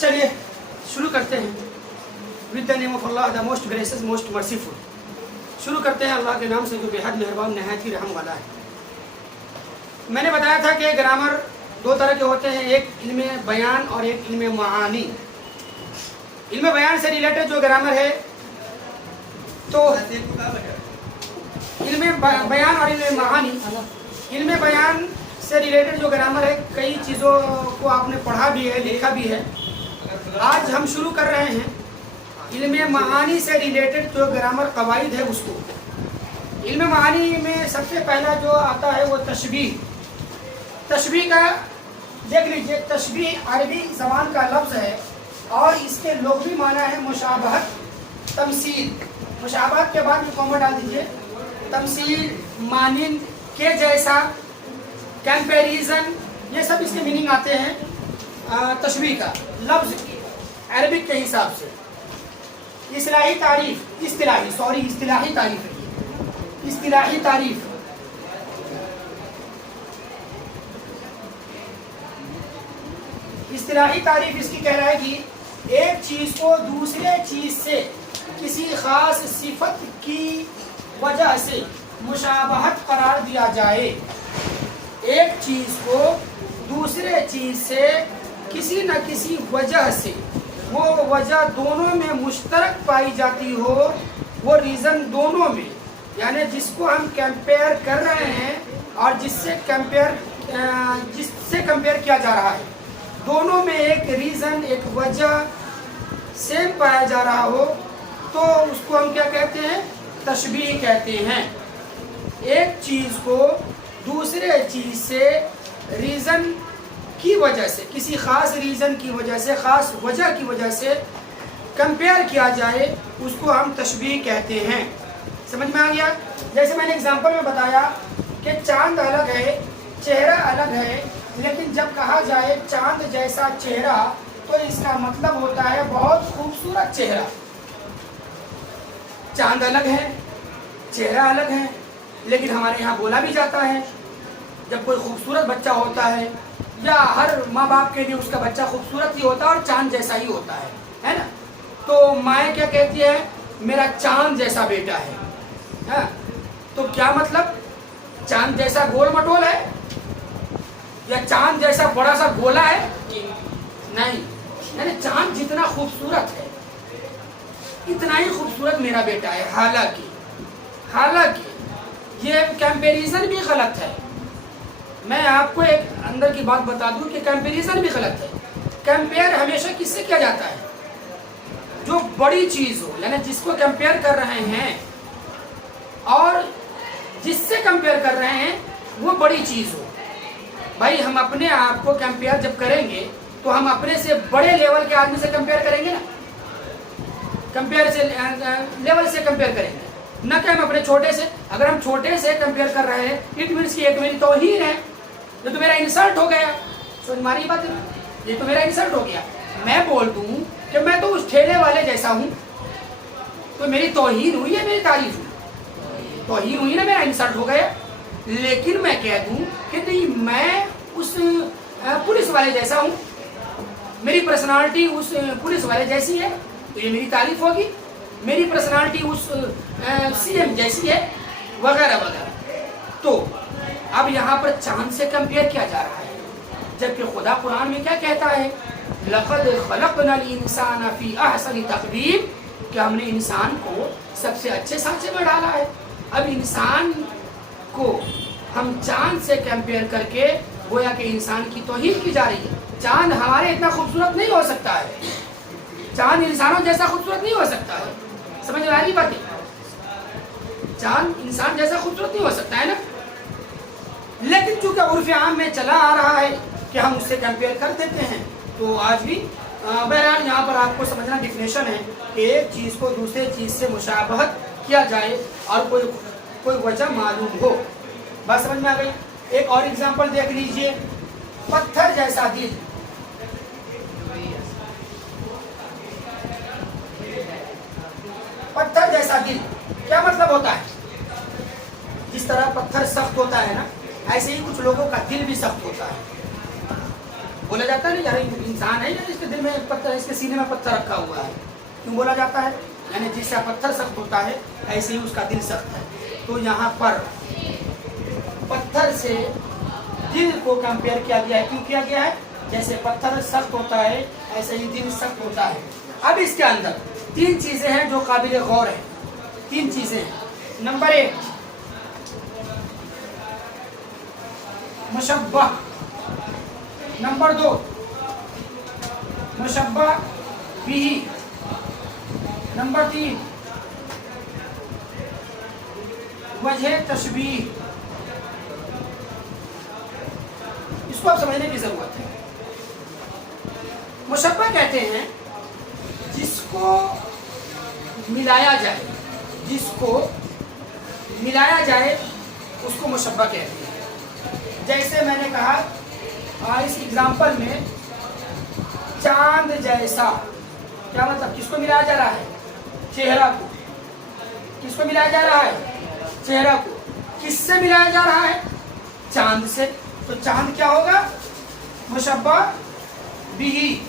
चलिए शुरू करते हैं with the name of Allah the most gracious most merciful. शुरू करते हैं अल्लाह के नाम से जो बेहद मेहरबान नहायत ही रहम वाला है। मैंने बताया था कि ग्रामर दो तरह के होते हैं, एक इल्म बयान और एक इल्म मानी। इल्म बयान से रिलेटेड जो ग्रामर है तो इल्म बयान और इल्म मानी। इल्म बयान से रिलेटेड जो ग्रामर है कई चीज़ों को आपने पढ़ा भी है, लिखा भी है। आज हम शुरू कर रहे हैं इल्म मानी से रिलेटेड जो ग्रामर कवायद है उसको। इल्म मानी में सबसे पहला जो आता है वो तशबीह। तशबीह का देख लीजिए, तशबीह अरबी ज़बान का लफ्ज़ है और इसके लुग़वी माना है मुशाबहत, तमसील। मुशाबहत के बाद में कॉमा डाल दीजिए, तमसील, मानिंद, के जैसा, कंपैरिजन, ये सब इसके मीनिंग आते हैं तशबीह का लफ्ज़ की अरबिक के हिसाब से। इस्तिलाही तारीफ, इस्तिलाही तारीफ है। इस्तिलाही तारीफ इस्तिलाही तारीफ इसकी कह रहा है कि एक चीज़ को दूसरे चीज़ से किसी ख़ास सिफत की वजह से मुशाबहत करार दिया जाए। एक चीज़ को दूसरे चीज़ से किसी न किसी वजह से, वो वजह दोनों में मुश्तरक पाई जाती हो, वो रीज़न दोनों में, यानी जिसको हम कंपेयर कर रहे हैं और जिससे कंपेयर किया जा रहा है, दोनों में एक रीज़न, एक वजह सेम पाया जा रहा हो तो उसको हम क्या कहते हैं? तशबीह कहते हैं। एक चीज़ को दूसरे चीज़ से रीज़न की वजह से, किसी ख़ास रीज़न की वजह से, ख़ास वजह की वजह से कंपेयर किया जाए, उसको हम तशबीह कहते हैं। समझ में आ गया? जैसे मैंने एग्जांपल में बताया कि चांद अलग है, चेहरा अलग है, लेकिन जब कहा जाए चांद जैसा चेहरा तो इसका मतलब होता है बहुत खूबसूरत चेहरा। चांद अलग है, चेहरा अलग है, लेकिन हमारे यहाँ बोला भी जाता है जब कोई खूबसूरत बच्चा होता है, या हर माँ बाप के लिए उसका बच्चा खूबसूरत ही होता है और चांद जैसा ही होता है ना? तो माँ क्या कहती है? मेरा चांद जैसा बेटा है। तो क्या मतलब? चांद जैसा गोल मटोल है या चांद जैसा बड़ा सा गोला है? नहीं, यानी चांद जितना खूबसूरत है इतना ही खूबसूरत मेरा बेटा है। हालांकि ये कंपैरिजन भी गलत है। मैं आपको एक अंदर की बात बता दूं कि कंपैरिजन भी गलत है। कंपेयर हमेशा किससे किया जाता है? जो बड़ी चीज़ हो, यानी जिसको कंपेयर कर रहे हैं और जिससे कंपेयर कर रहे हैं वो बड़ी चीज़ हो। भाई हम अपने आप को कंपेयर जब करेंगे तो हम अपने से बड़े लेवल के आदमी से कंपेयर करेंगे ना, कंपेयर से लेवल से कंपेयर करेंगे, न कि हम अपने छोटे से। अगर हम छोटे से कंपेयर कर रहे हैं इट मीन्स कि ये तो मेरी तौहीन है, ये तो मेरा इंसल्ट हो गया। समझ मारी बात है? ये तो मेरा इंसल्ट हो गया। मैं बोल दूं कि मैं तो उस ठेले वाले जैसा हूं तो मेरी तौहीन हुई है, मेरी तारीफ हुई, तौहीन हुई ना, मेरा इंसल्ट हो गया। लेकिन मैं कह दूं कि नहीं, मैं उस पुलिस वाले जैसा हूं, मेरी पर्सनालिटी उस पुलिस वाले जैसी है तो ये मेरी तारीफ होगी। मेरी पर्सनालिटी उस सीएम जैसी है, वगैरह वगैरह। तो अब यहाँ पर चांद से कंपेयर किया जा रहा है, जबकि खुदा कुरान में क्या कहता है? लक़द ख़लक़नल इंसान फ़ी अहसनि तक़वीम, कि हमने इंसान को सबसे अच्छे सांचे में डाला है। अब इंसान को हम चांद से कंपेयर करके गोया कि इंसान की तौहीन की जा रही है। चांद हमारे इतना खूबसूरत नहीं हो सकता है, चांद इंसानों जैसा खूबसूरत नहीं हो सकता है। समझ में आ रही बात है? चांद इंसान जैसा खूबसूरत नहीं हो सकता है ना, लेकिन चूंकि उर्फ़ आम में चला आ रहा है कि हम उससे कंपेयर कर देते हैं, तो आज भी बहरहाल यहाँ पर आपको समझना डिफिनेशन है कि एक चीज़ को दूसरे चीज़ से मुशाबहत किया जाए और कोई वजह मालूम हो। बात समझ में आ गई? एक और एग्जांपल देख लीजिए, पत्थर जैसा दिल। पत्थर जैसा दिल क्या मतलब होता है? जिस तरह पत्थर सख्त होता है ना, ऐसे ही कुछ लोगों का दिल भी सख्त होता है। बोला जाता है ना यार इंसान है या इसके दिल में पत्थर, इसके सीने में पत्थर रखा हुआ है, क्यों बोला जाता है? यानी जैसा पत्थर सख्त होता है ऐसे ही उसका दिल सख्त है। तो यहाँ पर पत्थर से दिल को कंपेयर किया गया है। क्यों किया गया है? जैसे पत्थर सख्त होता है ऐसे ही दिल सख्त होता है। अब इसके अंदर 3 चीजें हैं जो काबिल गौर है। 3 चीजें हैं। नंबर 1 मुशब्बह, नंबर 2 मुशब्बह बिही, नंबर 3 वजह तशबीह। इसको आप समझने की जरूरत है। मुशब्बह कहते हैं जिसको मिलाया जाए, जिसको मिलाया जाए उसको मुशब्बह कहते हैं। जैसे मैंने कहा इस एग्जाम्पल में चांद जैसा, क्या मतलब? किसको मिलाया जा रहा है? चेहरा को। किसको मिलाया जा रहा है? चेहरा को। किससे मिलाया जा रहा है? चांद से। तो चांद क्या होगा? मुशब्बह बिही।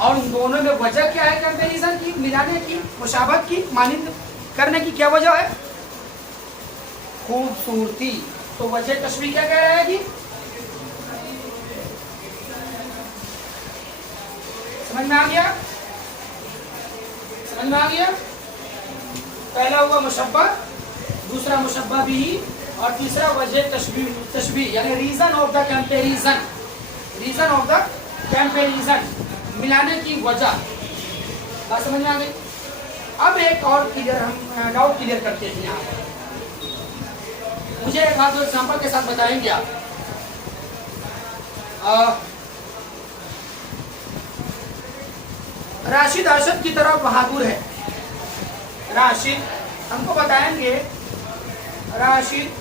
और उन दोनों में वजह क्या है कंपैरिजन की, मिलाने की, मुशाबहत की, मानिंद करने की? क्या वजह है? खूबसूरती। तो वजह तशबीह क्या कह रहा है कि समझ में आ गया? समझ में आ गया? पहला हुआ मुशब्बह, दूसरा मुशब्बह बिही, और तीसरा वजह तशबीह यानी reason of the comparison. Reason of the comparison, मिलाने की वजह। बात समझ में आ गई? अब एक और क्लियर, हम डाउट क्लियर करते हैं यहाँ पर। मुझे एक बात दो एग्जाम्पल के साथ बताएंगे आप। राशिद अरशद की तरह बहादुर है। राशिद हमको बताएंगे, राशिद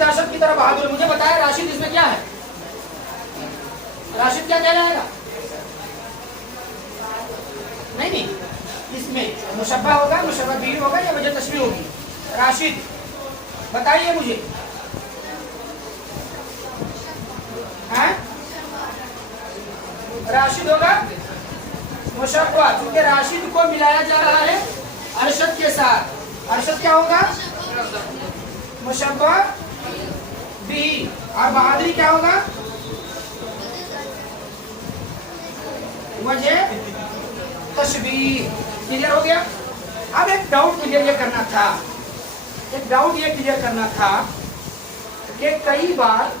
अरशद की तरह बहादुर। मुझे बताया राशिद इसमें क्या है? राशिद क्या कहलाएगा? नहीं, इसमें मुशब्बह होगा, मुशब्बह बिही होगा या वजह तशबीह होगी? राशिद बताइए मुझे। हैं? राशिद होगा मुशब्बह, क्योंकि राशिद को मिलाया जा रहा है अरशद के साथ। अरशद क्या होगा? मुशब्बह बिही। और बहादुरी क्या होगा? वजह तशबीह। क्लियर हो गया? अब एक डाउट क्लियर ये करना था, एक डाउट ये क्लियर करना था कि कई बार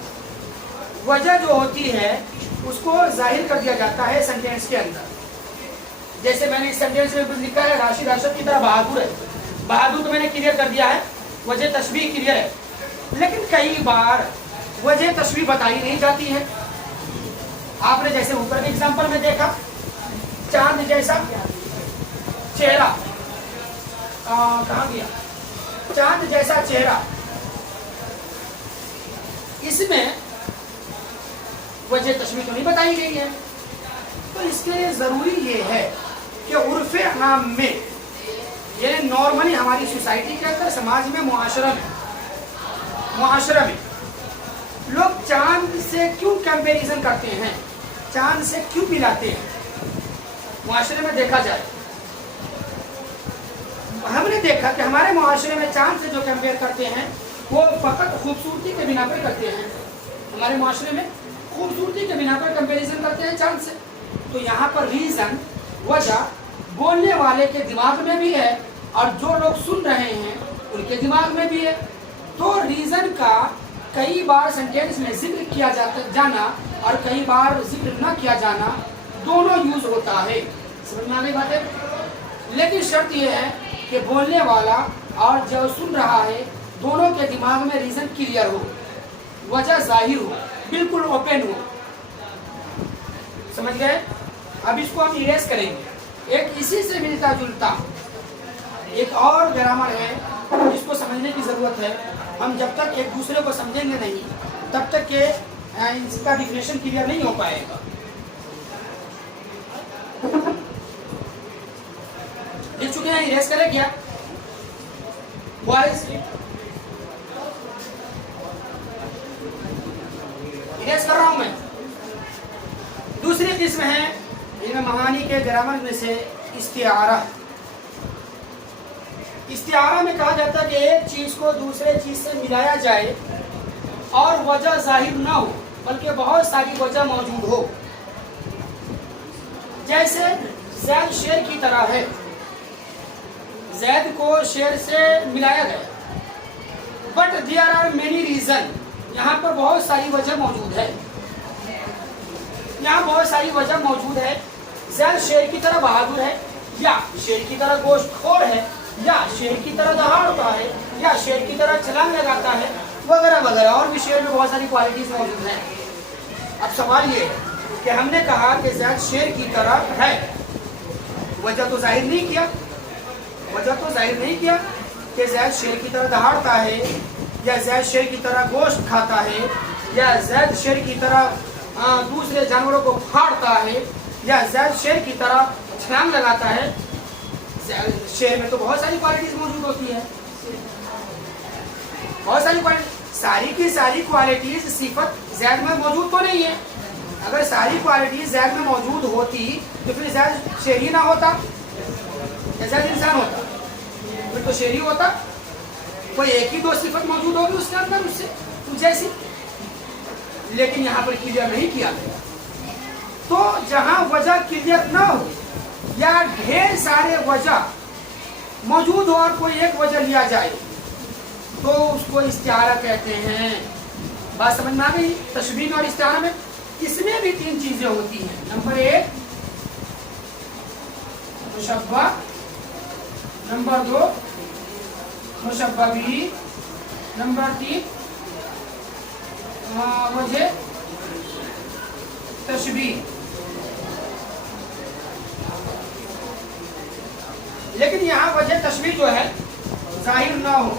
वजह जो होती है उसको जाहिर कर दिया जाता है सेंटेंस के अंदर। जैसे मैंने इस सेंटेंस में कुछ लिखा है राशिद अरशद की तरह बहादुर है। बहादुर को मैंने क्लियर कर दिया है, वजह तशबीह क्लियर है। लेकिन कई बार वजह तशबीह बताई नहीं जाती है। आपने जैसे ऊपर के एग्जांपल में देखा, चांद जैसा चेहरा, कहाँ गया? चांद जैसा चेहरा, इसमें वजह तशबीह तो नहीं बताई गई है। तो इसके लिए जरूरी ये है कि उर्फ़े आम में, यानी नॉर्मली हमारी सोसाइटी के अंदर, समाज में, मुआशरा में लोग चांद से क्यों कंपैरिजन करते हैं, चांद से क्यों मिलाते हैं? मुआशरे में देखा जाए, हमने देखा कि हमारे मुआशरे में चांद से जो कंपेयर करते हैं वो फकत खूबसूरती के बिना पर करते हैं। हमारे मुआशरे में खूबसूरती के बिना पर कंपैरिजन करते हैं चांद से। तो यहाँ पर रीज़न, वजह बोलने वाले के दिमाग में भी है और जो लोग सुन रहे हैं उनके दिमाग में भी है। तो रीज़न का कई बार सेंटेंस में जिक्र किया जाना और कई बार जिक्र न किया जाना, दोनों यूज होता है। समझ में आ गई बातें? लेकिन शर्त यह है कि बोलने वाला और जो सुन रहा है दोनों के दिमाग में रीज़न क्लियर हो, वजह जाहिर हो, बिल्कुल ओपन हो। समझ गए? अब इसको हम इरेज करेंगे। एक इसी से मिलता जुलता एक और ग्रामर है, इसको समझने की ज़रूरत है। हम जब तक एक दूसरे को समझेंगे नहीं तब तक के इसका डिफिनेशन क्लियर नहीं हो पाएगा। लिख चुके हैं, इरेज करें क्या? वॉइस इरेज कर रहा हूं मैं। दूसरी किस्म है इल्म महानी के ग्रामर में से इस्तिआरा। इस्तिआरा में कहा जाता है कि एक चीज को दूसरे चीज से मिलाया जाए और वजह जाहिर ना हो बल्कि बहुत सारी वजह मौजूद हो। जैसे ज़ैद शेर की तरह है, ज़ैद को शेर से मिलाया गया, but there are many reason, यहाँ पर बहुत सारी वजह मौजूद है, यहाँ बहुत सारी वजह मौजूद है। ज़ैद शेर की तरह बहादुर है, या शेर की तरह गोश्तखोर है, या शेर की तरह दहाड़ता है, या शेर की तरह छलांग लगाता है, वगैरह वगैरह। और भी शेर में बहुत सारी क्वालिटीज मौजूद हैं। अब सवाल ये है कि हमने कहा कि ज़ैद शेर की तरह है, वजह तो जाहिर नहीं किया, वजह तो जाहिर नहीं किया कि ज़ैद शेर की तरह दहाड़ता है, या ज़ैद शेर की तरह गोश्त खाता है, या ज़ैद शेर की तरह दूसरे जानवरों को फाड़ता है, या ज़ैद शेर की तरह छलांग लगाता है। शेर में तो बहुत सारी क्वालिटीज मौजूद होती है, बहुत सारी क्वालिटी, सारी की सारी क्वालिटीज सिफत ज़ैद में मौजूद तो नहीं है। अगर सारी क्वालिटीज ज़ैद में मौजूद होती तो फिर ज़ैद शेर ही ना होता, या ज़ैद इंसान होता, फिर तो शेर ही होता। कोई एक ही दो सिफत मौजूद होगी उसके अंदर उससे कुछ जैसी, लेकिन यहाँ पर क्लियर नहीं किया गया। तो जहाँ वजह क्लियर ना हो या ढेर सारे वजह मौजूद हो और कोई एक वजह लिया जाए तो उसको इस्तिआरा कहते हैं। बात समझ में आ गई? तशबीह और इस्तिआरा में इसमें भी तीन चीजें होती हैं। नंबर एक मुशब्बा, नंबर दो मुशब्बा भी, नंबर तीन वजह तशबीह। लेकिन यहाँ वजह तशबीह जो है जाहिर ना हो,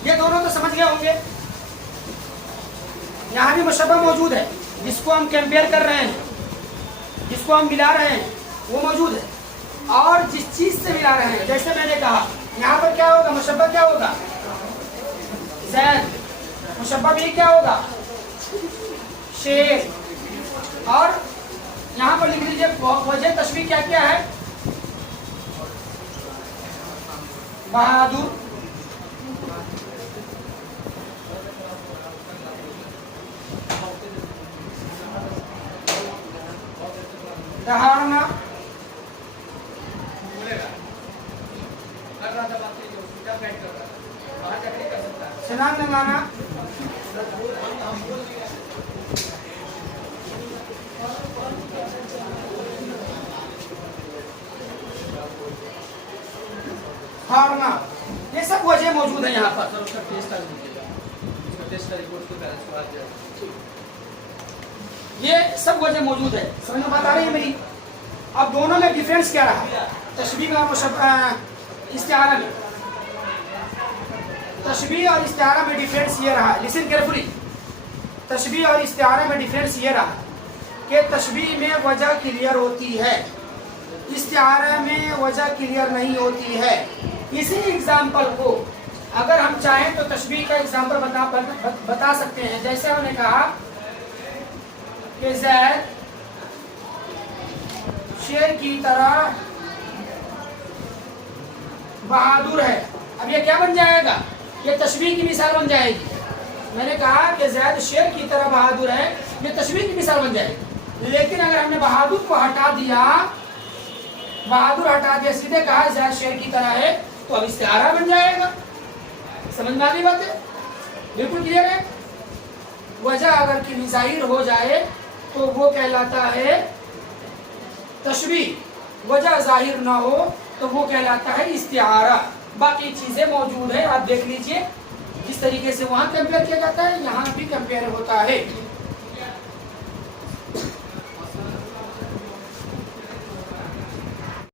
ये दोनों तो समझ गए होंगे। यहाँ भी मुशब्बा मौजूद है, जिसको हम कंपेयर कर रहे हैं, जिसको हम मिला रहे हैं वो मौजूद है। और जिस चीज से मिला रहे हैं, जैसे मैंने कहा यहाँ पर क्या होगा, मुशब्बा क्या होगा, ज़ैद, मुशब्बा भी क्या होगा, शेर। और यहाँ पर लिख लीजिए वजह तशबीह क्या क्या है, बहादुर, दहाड़ना, छलांग लगाना, फाड़ना, ये सब वजह मौजूद है यहाँ पर। ये सब वजह मौजूद है, समझ में बात आ रही है मेरी? अब दोनों में डिफरेंस क्या रहा, तशबीह और इस्तिआरा में? तशबीह और इस्तिआरा में डिफरेंस ये रहा, लिसन केयरफुली। तशबीह और इस्तिआरा में डिफरेंस ये रहा कि तशबीह में वजह क्लियर होती है, इस्तिआरा में वजह क्लियर नहीं होती है। इसी एग्जाम्पल को अगर हम चाहें तो तशबीह का एग्जाम्पल बता सकते हैं। जैसे हमने कहा कि ज़ैद शेर की तरह बहादुर है। अब ये क्या बन जाएगा, ये तशबीह की मिसाल बन जाएगी। मैंने कहा कि ज़ैद शेर की तरह बहादुर है, ये तशबीह की मिसाल बन जाएगी। लेकिन अगर हमने बहादुर को हटा दिया, बहादुर हटा दिया, सीधे कहा ज़ैद शेर की तरह है, तो अब इस्तिआरा बन जाएगा। समझ में आ गई बात है? बिल्कुल क्लियर है। वजह अगर की ज़ाहिर हो जाए तो वो कहलाता है तशबीह, वजह जाहिर ना हो तो वो कहलाता है इस्तिआरा। बाकी चीजें मौजूद है, आप देख लीजिए जिस तरीके से वहां कंपेयर किया जाता है यहाँ भी कंपेयर होता है।